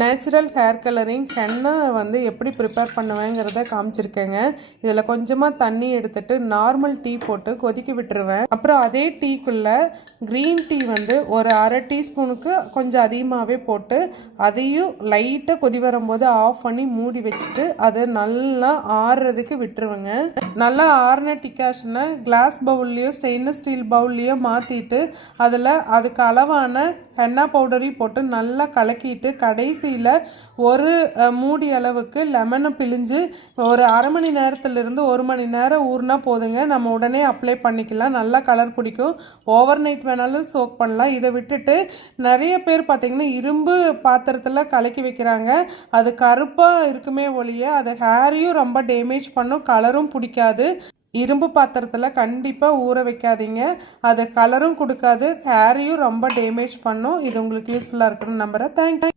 Natural hair colouring henna வந்து எப்படி prepare பண்ணுவேங்கிறத காமிச்சிருக்கேங்க. இதில் கொஞ்சமாக தண்ணி எடுத்துட்டு நார்மல் டீ போட்டு கொதிக்க விட்டுருவேன். அப்புறம் அதே டீக்குள்ளே க்ரீன் டீ வந்து ஒரு அரை டீஸ்பூனுக்கு கொஞ்சம் அதிகமாகவே போட்டு அதையும் லைட்டாக கொதி வரும்போது ஆஃப் பண்ணி மூடி வச்சுட்டு அதை நல்லா ஆறுறதுக்கு விட்டுருவேங்க. நல்லா ஆறின டிகாஷனை கிளாஸ் பவுல்லையோ ஸ்டெயின்லெஸ் ஸ்டீல் பவுல்லையோ மாற்றிட்டு அதில் அதுக்கு அளவான ஹென்னா பவுடரையும் போட்டு நல்லா கலக்கிட்டு கடைசியில் ஒரு மூடி அளவுக்கு லெமனை பிழிஞ்சு ஒரு அரை மணி நேரத்துலேருந்து 1 மணி நேரம் ஊறினா போதுங்க. நம்ம உடனே அப்ளை பண்ணிக்கலாம். நல்லா கலர் பிடிக்கும். ஓவர் நைட் வேணாலும் சோக் பண்ணலாம். இதை விட்டுட்டு நிறைய பேர் பார்த்திங்கன்னா இரும்பு பாத்திரத்தில் கலக்கி வைக்கிறாங்க. அது கருப்பாக இருக்குமே ஒழிய அது ஹேரையும் ரொம்ப டேமேஜ் பண்ணும், கலரும் பிடிக்காது. இரும்பு பாத்திரத்தில் கண்டிப்பாக ஊற வைக்காதீங்க. அது கலரும் கொடுக்காது, ஹேரையும் ரொம்ப டேமேஜ் பண்ணும். இது உங்களுக்கு யூஸ்ஃபுல்லாக இருக்குன்னு நம்புகிறேன். தேங்க்யூ.